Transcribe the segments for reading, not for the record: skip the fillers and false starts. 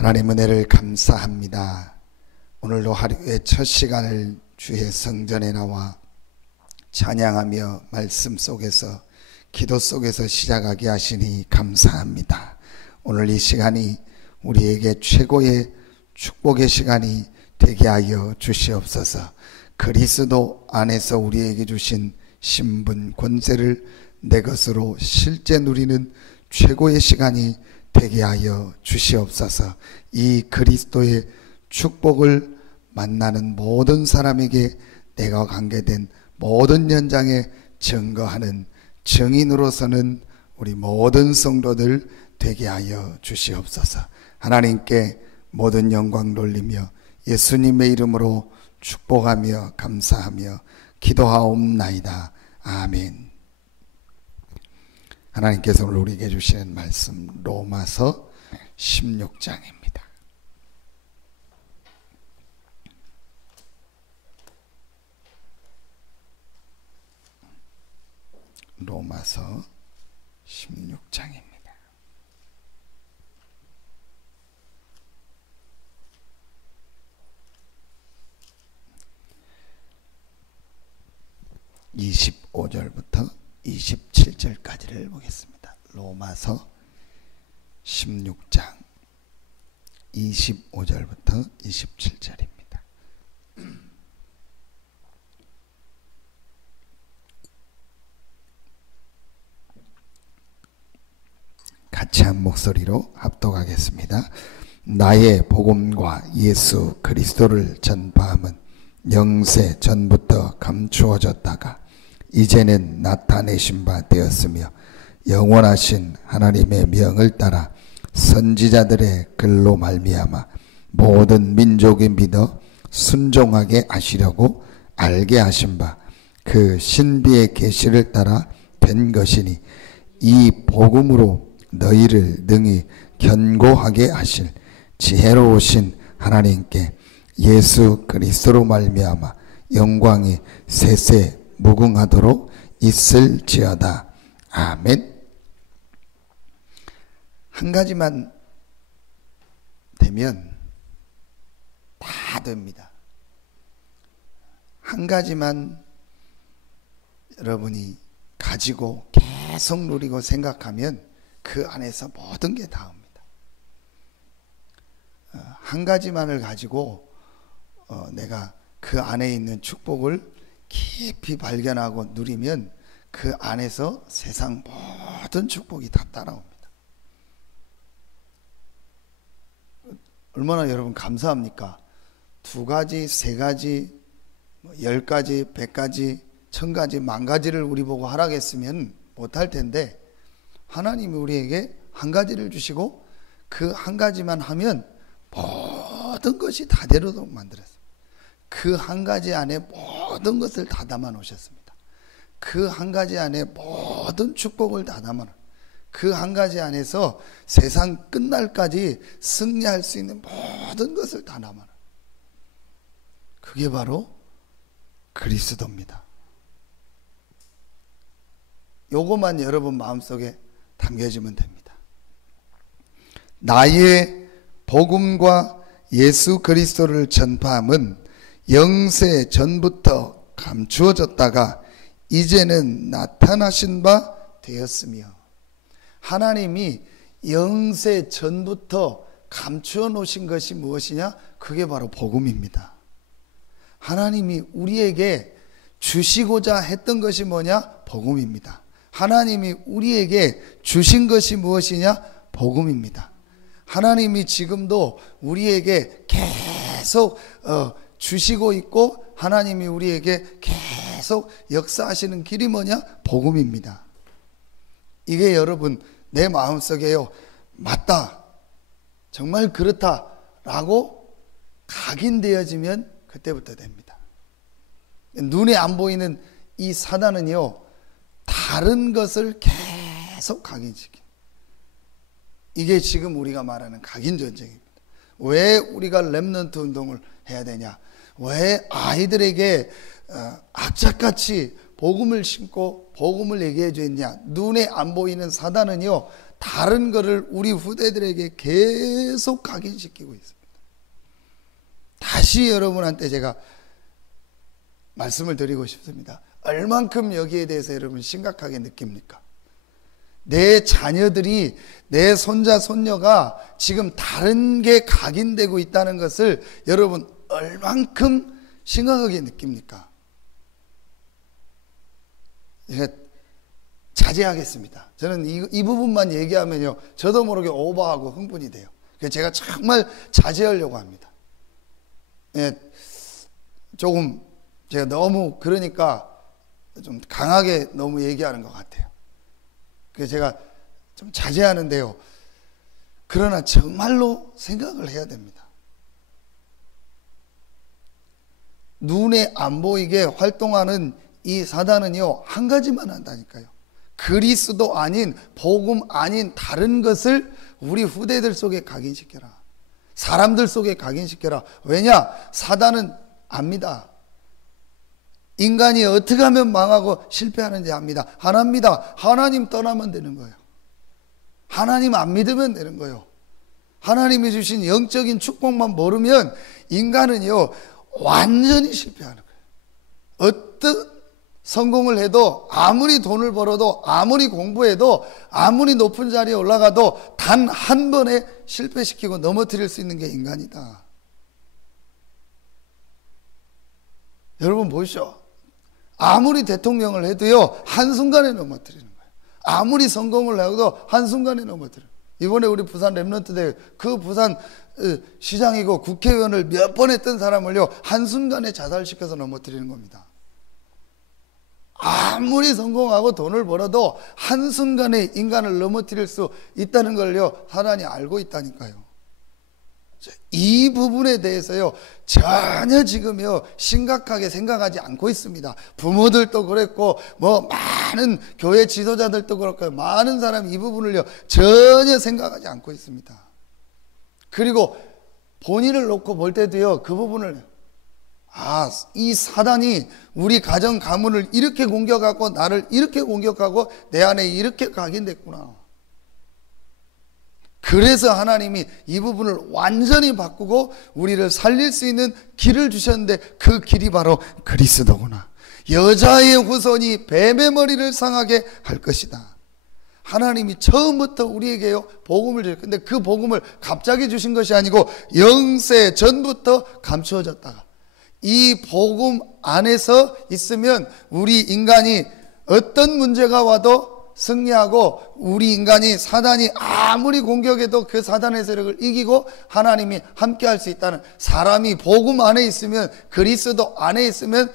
하나님 은혜를 감사합니다. 오늘도 하루의 첫 시간을 주의 성전에 나와 찬양하며 말씀 속에서 기도 속에서 시작하게 하시니 감사합니다. 오늘 이 시간이 우리에게 최고의 축복의 시간이 되게 하여 주시옵소서. 그리스도 안에서 우리에게 주신 신분 권세를 내 것으로 실제 누리는 최고의 시간이 되게 하여 주시옵소서. 이 그리스도의 축복을 만나는 모든 사람에게 내가 관계된 모든 현장에 증거하는 증인으로서는 우리 모든 성도들 되게 하여 주시옵소서. 하나님께 모든 영광 돌리며 예수님의 이름으로 축복하며 감사하며 기도하옵나이다. 아멘. 하나님께서 오늘 우리에게 주시는 말씀 로마서 16장입니다. 로마서 16장입니다. (25절부터) 27절까지를 보겠습니다. 로마서 16장 25절부터 27절입니다. 같이 한 목소리로 합독하겠습니다. 나의 복음과 예수 그리스도를 전파함은 영세 전부터 감추어졌다가 이제는 나타내신 바 되었으며 영원하신 하나님의 명을 따라 선지자들의 글로 말미암아 모든 민족이 믿어 순종하게 하시려고 알게 하신 바 그 신비의 계시를 따라 된 것이니 이 복음으로 너희를 능히 견고하게 하실 지혜로우신 하나님께 예수 그리스도로 말미암아 영광이 세세 무궁하도록 있을지어다. 아멘. 한 가지만 되면 다 됩니다. 한 가지만 여러분이 가지고 계속 누리고 생각하면 그 안에서 모든 게 다 옵니다. 한 가지만을 가지고 내가 그 안에 있는 축복을 깊이 발견하고 누리면 그 안에서 세상 모든 축복이 다 따라옵니다. 얼마나 여러분 감사합니까? 2가지, 3가지, 10가지, 100가지, 1000가지, 10,000가지를 우리 보고 하라겠으면 못할 텐데 하나님이 우리에게 한 가지를 주시고 그 한 가지만 하면 모든 것이 다 되도록 만들었어요. 그 한 가지 안에 모든 것을 다 담아 놓으셨습니다. 그 한 가지 안에 모든 축복을 다 담아 놓으셨습니다. 그 한 가지 안에서 세상 끝날까지 승리할 수 있는 모든 것을 다 담아 놓으셨습니다. 그게 바로 그리스도입니다. 요것만 여러분 마음속에 담겨지면 됩니다. 나의 복음과 예수 그리스도를 전파함은 영세 전부터 감추어졌다가 이제는 나타나신 바 되었으며, 하나님이 영세 전부터 감추어 놓으신 것이 무엇이냐? 그게 바로 복음입니다. 하나님이 우리에게 주시고자 했던 것이 뭐냐? 복음입니다. 하나님이 우리에게 주신 것이 무엇이냐? 복음입니다. 하나님이 지금도 우리에게 계속 주시고 있고 하나님이 우리에게 계속 역사하시는 길이 뭐냐? 복음입니다. 이게 여러분 내 마음속에요, 맞다, 정말 그렇다라고 각인되어지면 그때부터 됩니다. 눈에 안 보이는 이 사단은요, 다른 것을 계속 각인시킵니다. 이게 지금 우리가 말하는 각인 전쟁입니다. 왜 우리가 렘넌트 운동을 해야 되냐? 왜 아이들에게 악착같이 복음을 심고 복음을 얘기해 주었냐? 눈에 안 보이는 사단은요, 다른 거를 우리 후대들에게 계속 각인시키고 있습니다. 다시 여러분한테 제가 말씀을 드리고 싶습니다. 얼만큼 여기에 대해서 여러분 심각하게 느낍니까? 내 자녀들이, 내 손자 손녀가 지금 다른 게 각인되고 있다는 것을 여러분 얼만큼 심각하게 느낍니까? 제가 자제하겠습니다. 저는 이 부분만 얘기하면요, 저도 모르게 오버하고 흥분이 돼요. 그래서 제가 정말 자제하려고 합니다. 예, 조금 제가 너무 그러니까 좀 강하게 너무 얘기하는 것 같아요. 그래서 제가 좀 자제하는데요, 그러나 정말로 생각을 해야 됩니다. 눈에 안 보이게 활동하는 이 사단은요, 한 가지만 한다니까요. 그리스도 아닌, 복음 아닌 다른 것을 우리 후대들 속에 각인시켜라. 사람들 속에 각인시켜라. 왜냐? 사단은 압니다. 인간이 어떻게 하면 망하고 실패하는지 압니다. 하나입니다. 하나님 떠나면 되는 거예요. 하나님 안 믿으면 되는 거예요. 하나님이 주신 영적인 축복만 모르면 인간은요, 완전히 실패하는 거예요. 어떤 성공을 해도, 아무리 돈을 벌어도, 아무리 공부해도, 아무리 높은 자리에 올라가도 단 한 번에 실패시키고 넘어뜨릴 수 있는 게 인간이다. 여러분 보시죠. 아무리 대통령을 해도요, 한순간에 넘어뜨리는 거예요. 아무리 성공을 해도 한순간에 넘어뜨려요. 이번에 우리 부산 랩런트 대회, 그 부산 시장이고 국회의원을 몇 번 했던 사람을요, 한순간에 자살시켜서 넘어뜨리는 겁니다. 아무리 성공하고 돈을 벌어도 한순간에 인간을 넘어뜨릴 수 있다는 걸요, 사단이 알고 있다니까요. 이 부분에 대해서요, 전혀 지금요, 심각하게 생각하지 않고 있습니다. 부모들도 그랬고, 많은 교회 지도자들도 그렇고, 많은 사람이 이 부분을요, 전혀 생각하지 않고 있습니다. 그리고 본인을 놓고 볼 때도요, 그 부분을, 이 사단이 우리 가정 가문을 이렇게 공격하고, 나를 이렇게 공격하고, 내 안에 이렇게 각인됐구나. 그래서 하나님이 이 부분을 완전히 바꾸고 우리를 살릴 수 있는 길을 주셨는데, 그 길이 바로 그리스도구나. 여자의 후손이 뱀의 머리를 상하게 할 것이다. 하나님이 처음부터 우리에게요, 복음을 주셨어요. 근데 그 복음을 갑자기 주신 것이 아니고 영세 전부터 감추어졌다가, 이 복음 안에서 있으면 우리 인간이 어떤 문제가 와도 승리하고, 우리 인간이 사단이 아무리 공격해도 그 사단의 세력을 이기고 하나님이 함께 할 수 있다는, 사람이 복음 안에 있으면, 그리스도 안에 있으면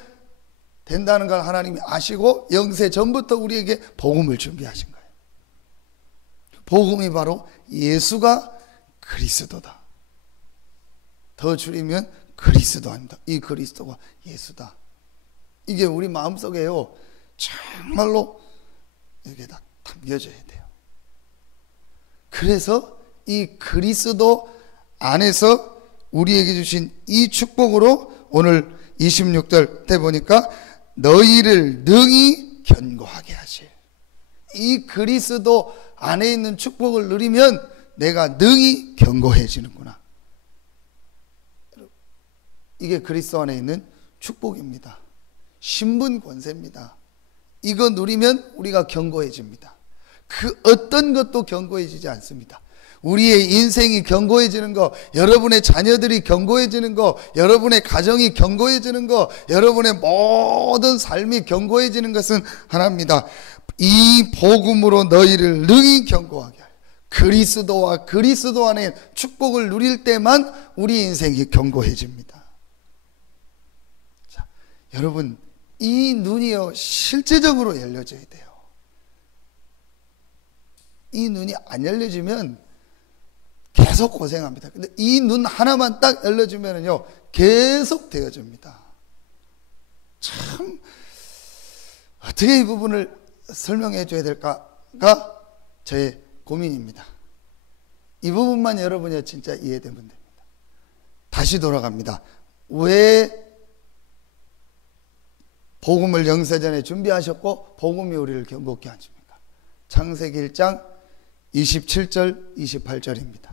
된다는 걸 하나님이 아시고 영세 전부터 우리에게 복음을 준비하신 거예요. 복음이 바로 예수가 그리스도다. 더 줄이면 그리스도입니다. 이 그리스도가 예수다. 이게 우리 마음속에요, 정말로 이게 다 담겨져야 돼요. 그래서 이 그리스도 안에서 우리에게 주신 이 축복으로 오늘 26절 때 보니까 너희를 능히 견고하게 하실, 이 그리스도 안에 있는 축복을 누리면 내가 능히 견고해지는구나. 이게 그리스도 안에 있는 축복입니다. 신분 권세입니다. 이거 누리면 우리가 견고해집니다. 그 어떤 것도 견고해지지 않습니다. 우리의 인생이 견고해지는 거, 여러분의 자녀들이 견고해지는 거, 여러분의 가정이 견고해지는 거, 여러분의 모든 삶이 견고해지는 것은 하나입니다. 이 복음으로 너희를 능히 견고하게 하여, 그리스도와 그리스도 안에 축복을 누릴 때만 우리 인생이 견고해집니다. 자, 여러분, 이 눈이요, 실제적으로 열려져야 돼요. 이 눈이 안 열려지면 계속 고생합니다. 근데 이 눈 하나만 딱 열려주면요, 계속 되어집니다. 참, 어떻게 이 부분을 설명해 줘야 될까가 저의 고민입니다. 이 부분만 여러분이 진짜 이해되면 됩니다. 다시 돌아갑니다. 왜 복음을 영세전에 준비하셨고 복음이 우리를 견고케 하십니까? 창세기 1장 27절 28절입니다.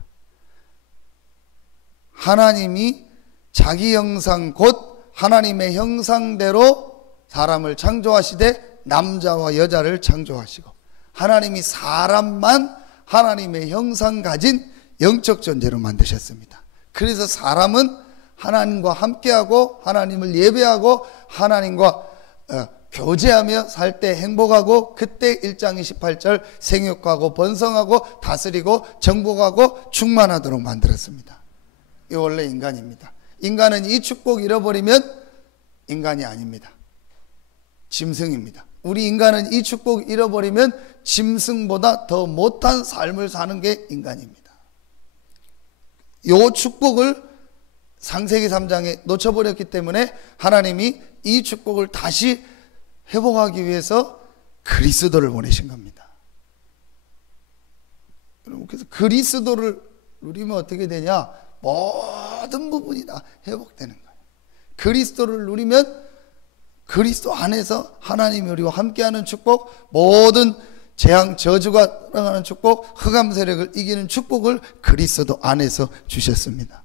하나님이 자기 형상 곧 하나님의 형상대로 사람을 창조하시되 남자와 여자를 창조하시고, 하나님이 사람만 하나님의 형상 가진 영적 존재로 만드셨습니다. 그래서 사람은 하나님과 함께하고 하나님을 예배하고 하나님과 교제하며 살 때 행복하고, 그때 1장 28절 생육하고 번성하고 다스리고 정복하고 충만하도록 만들었습니다. 이 원래 인간입니다. 인간은 이 축복 잃어버리면 인간이 아닙니다. 짐승입니다. 우리 인간은 이 축복 잃어버리면 짐승보다 더 못한 삶을 사는 게 인간입니다. 이 축복을 창세기 3장에 놓쳐버렸기 때문에 하나님이 이 축복을 다시 회복하기 위해서 그리스도를 보내신 겁니다. 그래서 그리스도를 누리면 어떻게 되냐? 모든 부분이 다 회복되는 거예요. 그리스도를 누리면 그리스도 안에서 하나님이 우리와 함께하는 축복, 모든 재앙 저주가 떠나가는 축복, 흑암 세력을 이기는 축복을 그리스도 안에서 주셨습니다.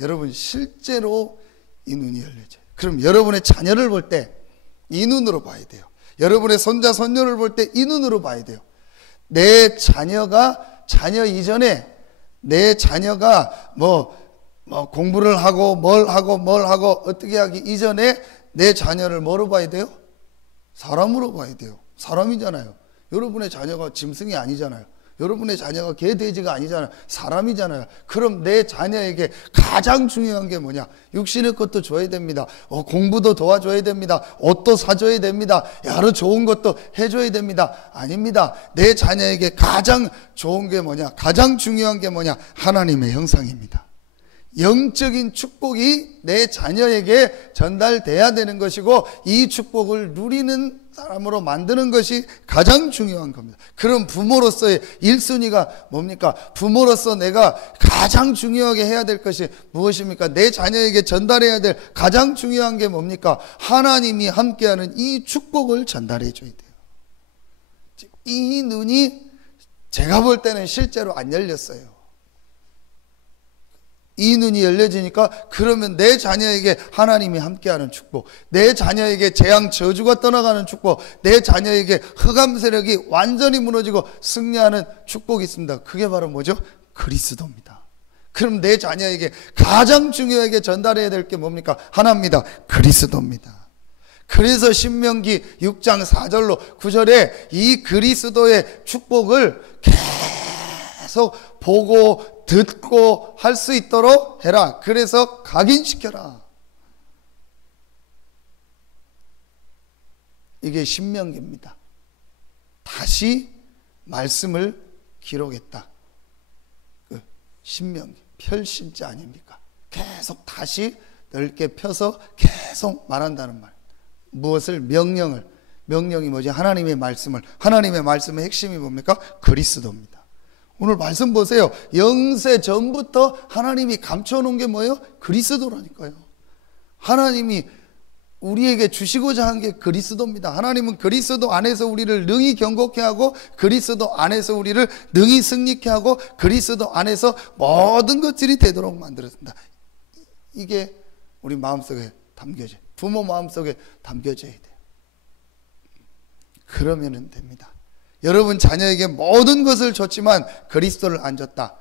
여러분, 실제로 이 눈이 열려져요. 그럼 여러분의 자녀를 볼 때 이 눈으로 봐야 돼요. 여러분의 손자 손녀를 볼 때 이 눈으로 봐야 돼요. 내 자녀가 자녀 이전에 내 자녀가 공부를 하고 뭘 하고 어떻게 하기 이전에 내 자녀를 뭐로 봐야 돼요? 사람으로 봐야 돼요. 사람이잖아요. 여러분의 자녀가 짐승이 아니잖아요. 여러분의 자녀가 개, 돼지가 아니잖아요. 사람이잖아요. 그럼 내 자녀에게 가장 중요한 게 뭐냐? 육신의 것도 줘야 됩니다. 공부도 도와줘야 됩니다. 옷도 사줘야 됩니다. 여러 좋은 것도 해줘야 됩니다. 아닙니다. 내 자녀에게 가장 좋은 게 뭐냐? 가장 중요한 게 뭐냐? 하나님의 형상입니다. 영적인 축복이 내 자녀에게 전달돼야 되는 것이고, 이 축복을 누리는 사람으로 만드는 것이 가장 중요한 겁니다. 그럼 부모로서의 1순위가 뭡니까? 부모로서 내가 가장 중요하게 해야 될 것이 무엇입니까? 내 자녀에게 전달해야 될 가장 중요한 게 뭡니까? 하나님이 함께하는 이 축복을 전달해 줘야 돼요. 이 눈이 제가 볼 때는 실제로 안 열렸어요. 이 눈이 열려지니까 그러면 내 자녀에게 하나님이 함께하는 축복, 내 자녀에게 재앙 저주가 떠나가는 축복, 내 자녀에게 흑암 세력이 완전히 무너지고 승리하는 축복이 있습니다. 그게 바로 뭐죠? 그리스도입니다. 그럼 내 자녀에게 가장 중요하게 전달해야 될 게 뭡니까? 하나입니다. 그리스도입니다. 그래서 신명기 6장 4절로 9절에 이 그리스도의 축복을 계속 보고 듣고 할 수 있도록 해라. 그래서 각인시켜라. 이게 신명기입니다. 다시 말씀을 기록했다. 신명기 펼신자 아닙니까? 계속 다시 넓게 펴서 계속 말한다는 말. 무엇을? 명령을. 명령이 뭐지? 하나님의 말씀을. 하나님의 말씀의 핵심이 뭡니까? 그리스도입니다. 오늘 말씀 보세요. 영세 전부터 하나님이 감춰놓은 게 뭐예요? 그리스도라니까요. 하나님이 우리에게 주시고자 한 게 그리스도입니다. 하나님은 그리스도 안에서 우리를 능히 경고케 하고, 그리스도 안에서 우리를 능히 승리케 하고, 그리스도 안에서 모든 것들이 되도록 만들었습니다. 이게 우리 마음속에 담겨져요. 부모 마음속에 담겨져야 돼요. 그러면 됩니다. 여러분 자녀에게 모든 것을 줬지만 그리스도를 안 줬다.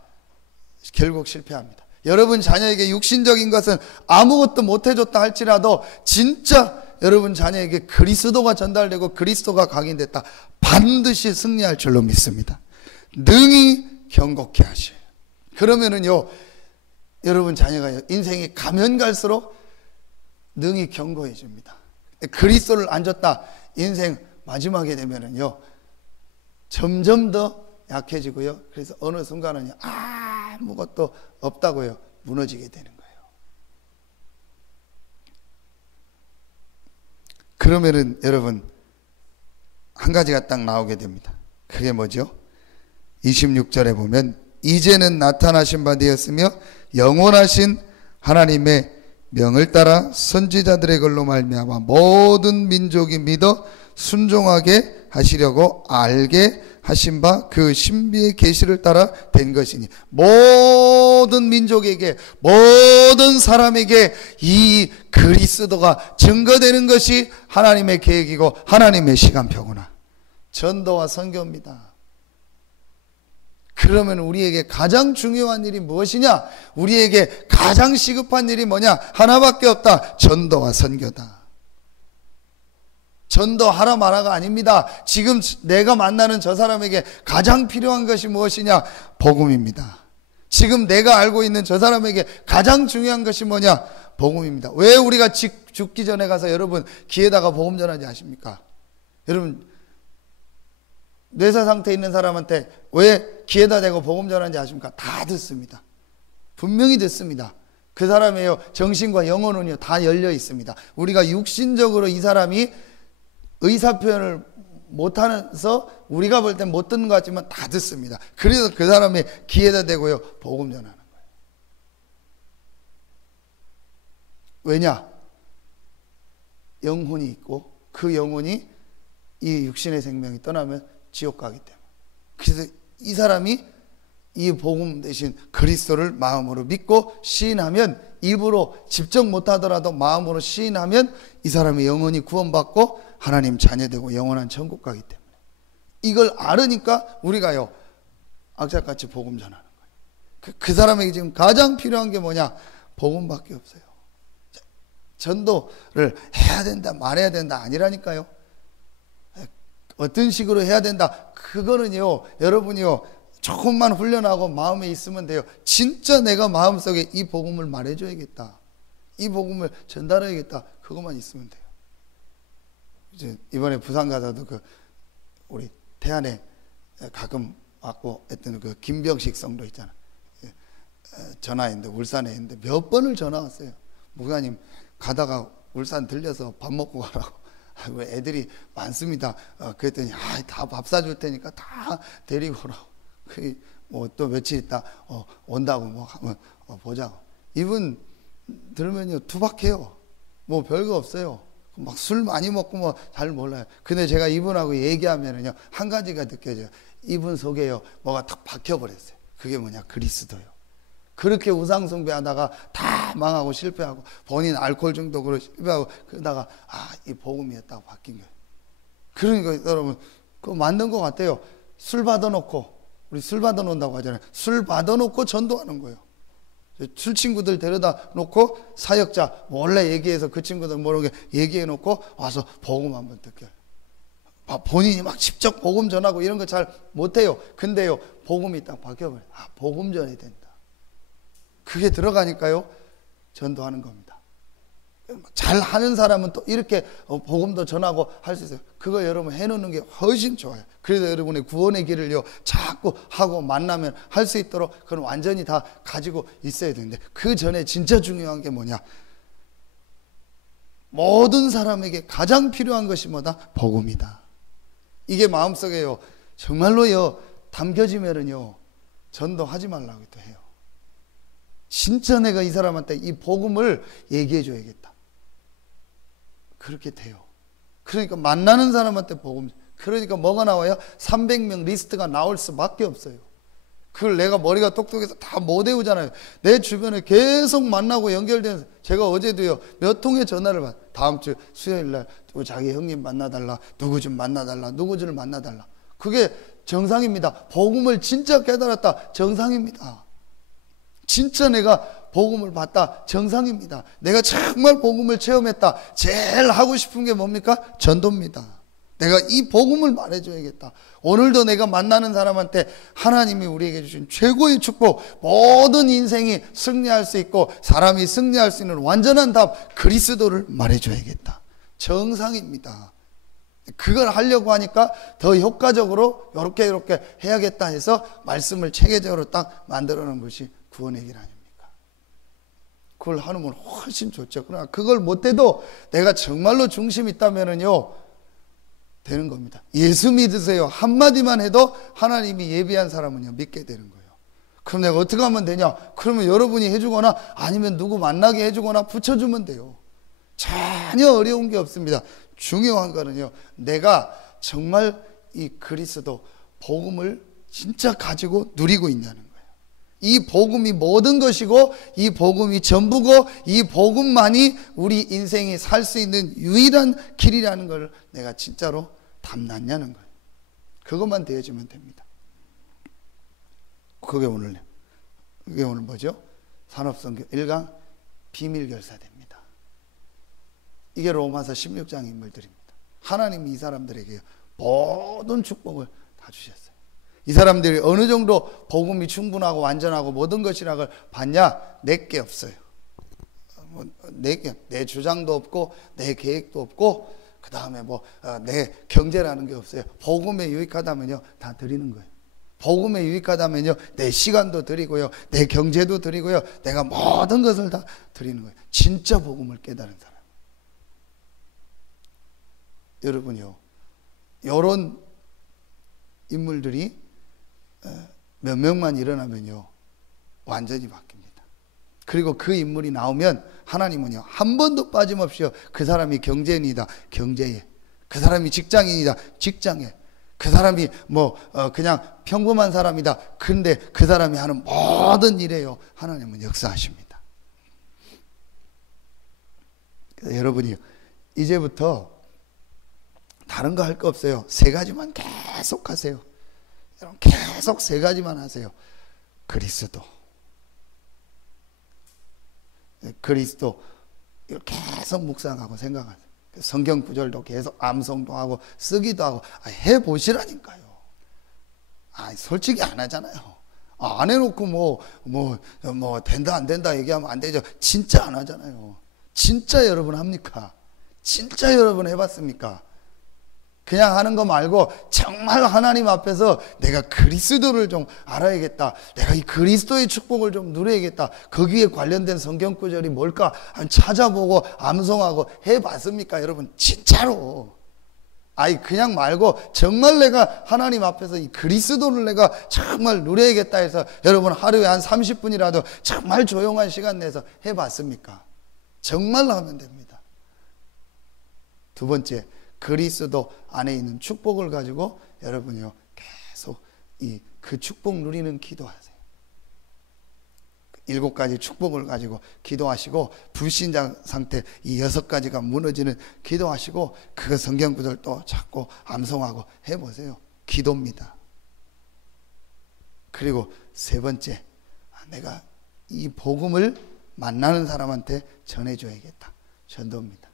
결국 실패합니다. 여러분 자녀에게 육신적인 것은 아무것도 못 해줬다 할지라도 진짜 여러분 자녀에게 그리스도가 전달되고 그리스도가 각인됐다. 반드시 승리할 줄로 믿습니다. 능히 경고케 하셔요. 그러면은요, 여러분 자녀가 인생이 가면 갈수록 능히 경고해 줍니다. 그리스도를 안 줬다. 인생 마지막에 되면은요, 점점 더 약해지고요. 그래서 어느 순간은 아무것도 없다고요. 무너지게 되는 거예요. 그러면은 여러분 한 가지가 딱 나오게 됩니다. 그게 뭐죠? 26절에 보면 이제는 나타나신 바 되었으며 영원하신 하나님의 명을 따라 선지자들의 걸로 말미암아 모든 민족이 믿어 순종하게 하시려고 알게 하신 바 그 신비의 계시를 따라 된 것이니 모든 민족에게 모든 사람에게 이 그리스도가 증거되는 것이 하나님의 계획이고 하나님의 시간표구나. 전도와 선교입니다. 그러면 우리에게 가장 중요한 일이 무엇이냐? 우리에게 가장 시급한 일이 뭐냐? 하나밖에 없다. 전도와 선교다. 전도하라 마라가 아닙니다. 지금 내가 만나는 저 사람에게 가장 필요한 것이 무엇이냐? 복음입니다. 지금 내가 알고 있는 저 사람에게 가장 중요한 것이 뭐냐? 복음입니다. 왜 우리가 죽기 전에 가서 여러분 귀에다가 복음 전하지 아십니까? 여러분 뇌사 상태에 있는 사람한테 왜 귀에다 대고 복음 전하는지 아십니까? 다 듣습니다. 분명히 듣습니다. 그 사람의 정신과 영혼은요 다 열려 있습니다. 우리가 육신적으로 이 사람이 의사표현을 못하면서 우리가 볼 땐 못 듣는 것 같지만 다 듣습니다. 그래서 그 사람의 귀에다 대고요 복음 전하는 거예요. 왜냐? 영혼이 있고 그 영혼이 이 육신의 생명이 떠나면 지옥 가기 때문에. 그래서 이 사람이 이 복음 대신 그리스도를 마음으로 믿고 시인하면, 입으로 집적 못하더라도 마음으로 시인하면 이 사람의 영혼이 구원받고 하나님 자녀되고 영원한 천국 가기 때문에. 이걸 알으니까 우리가요 악착같이 복음 전하는 거예요. 그 사람에게 지금 가장 필요한 게 뭐냐? 복음밖에 없어요. 전도를 해야 된다 말해야 된다 아니라니까요. 어떤 식으로 해야 된다, 그거는요 여러분이요 조금만 훈련하고 마음에 있으면 돼요. 진짜 내가 마음속에 이 복음을 말해줘야겠다, 이 복음을 전달해야겠다, 그것만 있으면 돼요. 이제 이번에 부산 가서도 그 우리 태안에 가끔 왔고 했던 그 김병식 성도 있잖아. 전화했는데 울산에 있는데 몇 번을 전화 왔어요. 목사님 가다가 울산 들려서 밥 먹고 가라고. 애들이 많습니다. 그랬더니 다 밥 사줄 테니까 다 데리고 오라고. 뭐 또 며칠 있다 온다고 뭐 하면 보자고. 이분 들으면요 투박해요. 뭐 별거 없어요. 막 술 많이 먹고 뭐 잘 몰라요. 근데 제가 이분하고 얘기하면은요 한 가지가 느껴져요. 이분 속에요 뭐가 탁 박혀버렸어요. 그게 뭐냐? 그리스도요. 그렇게 우상숭배하다가 다 망하고 실패하고 본인 알코올 중독으로 실패하고 그러다가 이 복음이었다고 바뀐 거예요. 그러니까 여러분 그거 맞는 것 같아요. 술 받아놓고, 우리 술 받아놓는다고 하잖아요. 술 받아놓고 전도하는 거예요. 술 친구들 데려다 놓고 사역자 몰래 얘기해서 그 친구들 모르게 얘기해놓고 와서 복음 한번 듣게. 본인이 막 직접 복음 전하고 이런 거 잘 못해요. 근데요 복음이 딱 바뀌어버려요. 복음 전해야 된다. 그게 들어가니까요 전도하는 겁니다. 잘 하는 사람은 또 이렇게 복음도 전하고 할 수 있어요. 그거 여러분 해놓는 게 훨씬 좋아요. 그래서 여러분의 구원의 길을요 자꾸 하고 만나면 할 수 있도록 그건 완전히 다 가지고 있어야 되는데, 그 전에 진짜 중요한 게 뭐냐? 모든 사람에게 가장 필요한 것이 뭐다? 복음이다. 이게 마음속에요 정말로요 담겨지면은요 전도하지 말라고 또 해요. 진짜 내가 이 사람한테 이 복음을 얘기해 줘야겠다. 그렇게 돼요. 그러니까 만나는 사람한테 복음, 그러니까 뭐가 나와요? 300명 리스트가 나올 수밖에 없어요. 그걸 내가 머리가 똑똑해서 다 못 외우잖아요. 내 주변에 계속 만나고 연결되는, 제가 어제도요 몇 통의 전화를 받아요. 다음 주 수요일날 자기 형님 만나달라, 누구 좀 만나달라, 누구 좀 만나달라. 그게 정상입니다. 복음을 진짜 깨달았다, 정상입니다. 진짜 내가 복음을 받다, 정상입니다. 내가 정말 복음을 체험했다, 제일 하고 싶은 게 뭡니까? 전도입니다. 내가 이 복음을 말해줘야겠다. 오늘도 내가 만나는 사람한테 하나님이 우리에게 주신 최고의 축복, 모든 인생이 승리할 수 있고 사람이 승리할 수 있는 완전한 답, 그리스도를 말해줘야겠다. 정상입니다. 그걸 하려고 하니까 더 효과적으로 이렇게 해야겠다 해서 말씀을 체계적으로 딱 만들어 놓은 것이 구원의 길 아닙니까? 그걸 하면 훨씬 좋죠. 그러나 그걸 못해도 내가 정말로 중심이 있다면은요 되는 겁니다. 예수 믿으세요 한마디만 해도 하나님이 예비한 사람은요 믿게 되는 거예요. 그럼 내가 어떻게 하면 되냐? 그러면 여러분이 해주거나 아니면 누구 만나게 해주거나 붙여주면 돼요. 전혀 어려운 게 없습니다. 중요한 거는요 내가 정말 이 그리스도 복음을 진짜 가지고 누리고 있냐는 거예요. 이 복음이 모든 것이고 이 복음이 전부고 이 복음만이 우리 인생이 살 수 있는 유일한 길이라는 걸 내가 진짜로 담놨냐는 거예요. 그것만 되어지면 됩니다. 그게 오늘 뭐죠? 산업선교 1강 비밀결사대입니다. 이게 로마서 16장 인물들입니다. 하나님이 이 사람들에게 모든 축복을 다 주셨어요. 이 사람들이 어느 정도 복음이 충분하고 완전하고 모든 것이라고 봤냐? 내게 없어요. 내 주장도 없고 내 계획도 없고 그 다음에 내 경제라는 게 없어요. 복음에 유익하다면요 다 드리는 거예요. 복음에 유익하다면요 내 시간도 드리고요 내 경제도 드리고요 내가 모든 것을 다 드리는 거예요. 진짜 복음을 깨달은 사람. 여러분요 이런 인물들이 몇 명만 일어나면요 완전히 바뀝니다. 그리고 그 인물이 나오면 하나님은요 한 번도 빠짐없이 그 사람이 경제인이다 경제에, 그 사람이 직장인이다 직장에, 그 사람이 그냥 평범한 사람이다 근데 그 사람이 하는 모든 일에요 하나님은 역사하십니다. 그래서 여러분이 이제부터 다른 거 할 거 없어요. 세 가지만 계속 하세요. 여러분 계속 세 가지만 하세요. 그리스도 이걸 계속 묵상하고 생각하세요. 성경 구절도 계속 암송도 하고 쓰기도 하고 해보시라니까요. 솔직히 안 하잖아요. 안 해놓고 된다 안 된다 얘기하면 안 되죠. 진짜 안 하잖아요. 진짜 여러분 합니까? 진짜 여러분 해봤습니까? 그냥 하는 거 말고 정말 하나님 앞에서 내가 그리스도를 좀 알아야겠다. 내가 이 그리스도의 축복을 좀 누려야겠다. 거기에 관련된 성경 구절이 뭘까? 찾아보고 암송하고 해봤습니까? 여러분 진짜로. 그냥 말고 정말 내가 하나님 앞에서 이 그리스도를 내가 정말 누려야겠다 해서 여러분 하루에 한 30분이라도 정말 조용한 시간 내서 해봤습니까? 정말로 하면 됩니다. 두 번째, 그리스도 안에 있는 축복을 가지고 여러분이요 계속 그 축복 누리는 기도하세요. 7가지 축복을 가지고 기도하시고 불신자 상태 이 6가지가 무너지는 기도하시고 그 성경 구절 또 찾고 암송하고 해보세요. 기도입니다. 그리고 세 번째, 내가 이 복음을 만나는 사람한테 전해줘야겠다. 전도입니다.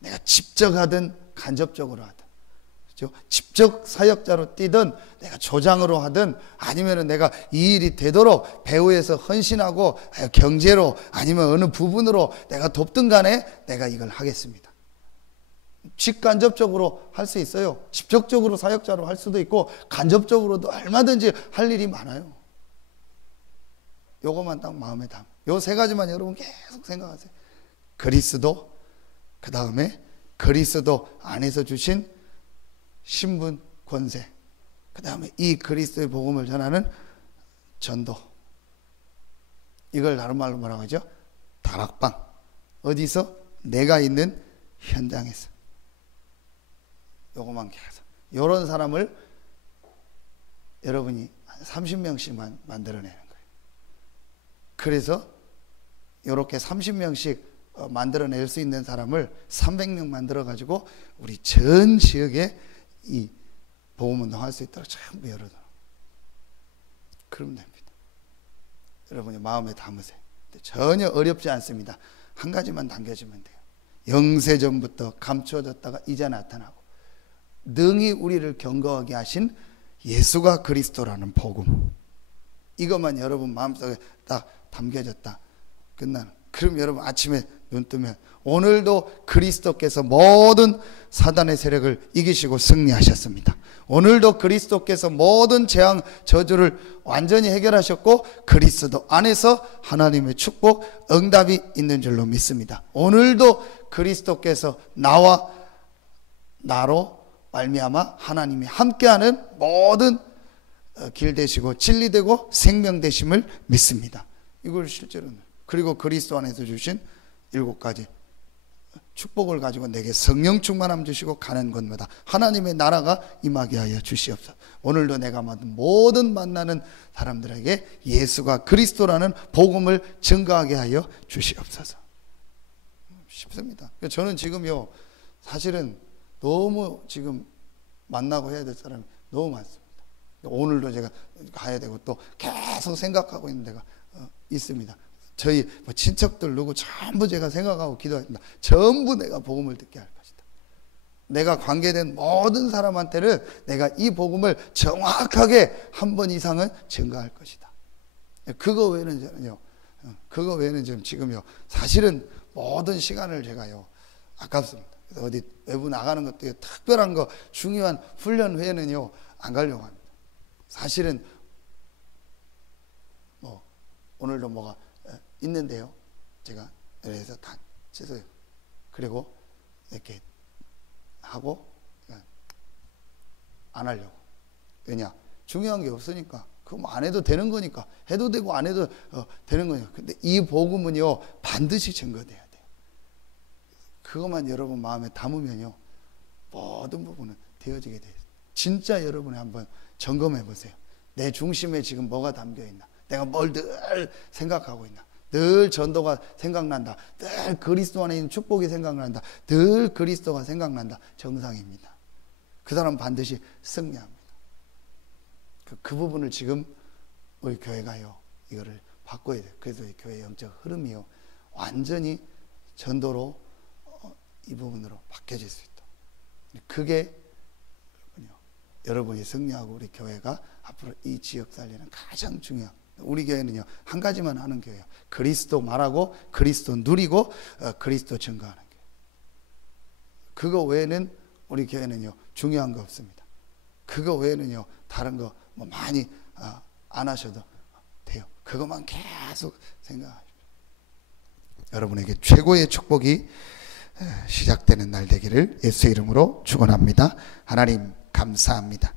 내가 직접 하든 간접적으로 하든, 그렇죠? 직접 사역자로 뛰든 내가 조장으로 하든 아니면 내가 이 일이 되도록 배후에서 헌신하고 경제로 아니면 어느 부분으로 내가 돕든 간에 내가 이걸 하겠습니다. 직간접적으로 할 수 있어요. 직접적으로 사역자로 할 수도 있고 간접적으로도 얼마든지 할 일이 많아요. 요것만 딱 마음에 담. 요 세 가지만 여러분 계속 생각하세요. 그리스도, 그 다음에 그리스도 안에서 주신 신분, 권세, 그 다음에 이 그리스도의 복음을 전하는 전도. 이걸 다른 말로 뭐라고 하죠? 다락방. 어디서? 내가 있는 현장에서. 요것만 계속. 요런 사람을 여러분이 30명씩만 만들어내는 거예요. 그래서 요렇게 30명씩 만들어낼 수 있는 사람을 300명 만들어가지고 우리 전 지역에 이 복음운동 할 수 있도록 전부 열어둬. 그러면 됩니다. 여러분이 마음에 담으세요. 전혀 어렵지 않습니다. 한 가지만 당겨주면 돼요. 영세전부터 감추어졌다가 이제 나타나고 능히 우리를 견고하게 하신 예수가 그리스도라는 복음. 이것만 여러분 마음속에 딱 담겨졌다. 끝나는. 그럼 여러분 아침에 눈 뜨면 오늘도 그리스도께서 모든 사단의 세력을 이기시고 승리하셨습니다. 오늘도 그리스도께서 모든 재앙 저주를 완전히 해결하셨고 그리스도 안에서 하나님의 축복 응답이 있는 줄로 믿습니다. 오늘도 그리스도께서 나와 나로 말미암아 하나님이 함께하는 모든 길 되시고 진리 되고 생명 되심을 믿습니다. 이걸 실제로는. 그리고 그리스도 안에서 주신 7가지 축복을 가지고 내게 성령 충만함 주시고 가는 곳마다 하나님의 나라가 임하게 하여 주시옵소서. 오늘도 내가 모든 만나는 사람들에게 예수가 그리스도라는 복음을 증거하게 하여 주시옵소서. 쉽습니다. 저는 지금요, 사실은 너무 지금 만나고 해야 될 사람이 너무 많습니다. 오늘도 제가 가야 되고 또 계속 생각하고 있는 데가 있습니다. 저희 친척들 누구 전부 제가 생각하고 기도합니다. 전부 내가 복음을 듣게 할 것이다. 내가 관계된 모든 사람한테는 내가 이 복음을 정확하게 한 번 이상은 증거할 것이다. 그거 외에는 저는요, 그거 외에는 지금요, 사실은 모든 시간을 제가요, 아깝습니다. 그래서 어디 외부 나가는 것도 특별한 거, 중요한 훈련 외에는요, 안 가려고 합니다. 사실은 오늘도 뭐가 있는데요, 제가 그래서 다 취소해요. 그리고 이렇게 하고 안 하려고. 왜냐? 중요한 게 없으니까. 그거 안 해도 되는 거니까. 해도 되고 안 해도 되는 거니까. 근데 이 복음은요, 반드시 증거돼야 돼요. 그것만 여러분 마음에 담으면요, 모든 부분은 되어지게 돼요. 진짜 여러분이 한번 점검해 보세요. 내 중심에 지금 뭐가 담겨 있나? 내가 뭘 늘 생각하고 있나? 늘 전도가 생각난다. 늘 그리스도 안에 있는 축복이 생각난다. 늘 그리스도가 생각난다. 정상입니다. 그 사람은 반드시 승리합니다. 그 부분을 지금 우리 교회가요, 이거를 바꿔야 돼요. 그래서 이 교회의 영적 흐름이요, 완전히 전도로 이 부분으로 바뀌어질 수 있다. 그게 여러분이 승리하고 우리 교회가 앞으로 이 지역 살리는 가장 중요한, 우리 교회는요, 한 가지만 하는 교회예요. 그리스도 말하고 그리스도 누리고 그리스도 증거하는 교회. 그거 외에는 우리 교회는요, 중요한 거 없습니다. 그거 외에는요, 다른 거 뭐 많이 안 하셔도 돼요. 그것만 계속 생각하십시오. 여러분에게 최고의 축복이 시작되는 날 되기를 예수 이름으로 축원합니다. 하나님 감사합니다.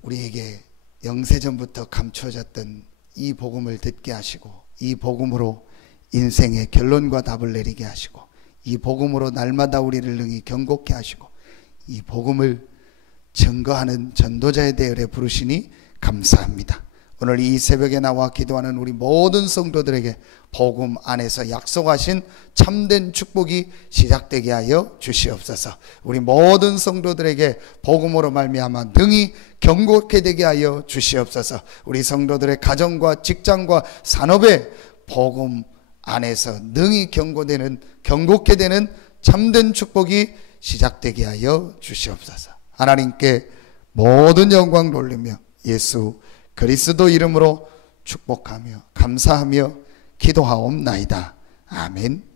우리에게 영세전부터 감추어졌던 이 복음을 듣게 하시고, 이 복음으로 인생의 결론과 답을 내리게 하시고, 이 복음으로 날마다 우리를 능히 경고케 하시고, 이 복음을 증거하는 전도자의 대열에 부르시니 감사합니다. 오늘 이 새벽에 나와 기도하는 우리 모든 성도들에게 복음 안에서 약속하신 참된 축복이 시작되게 하여 주시옵소서. 우리 모든 성도들에게 복음으로 말미암아 능히 경고케 되게 하여 주시옵소서. 우리 성도들의 가정과 직장과 산업에 복음 안에서 능히 경고케 되는 참된 축복이 시작되게 하여 주시옵소서. 하나님께 모든 영광 돌리며 예수 그리스도 이름으로 축복하며 감사하며 기도하옵나이다. 아멘.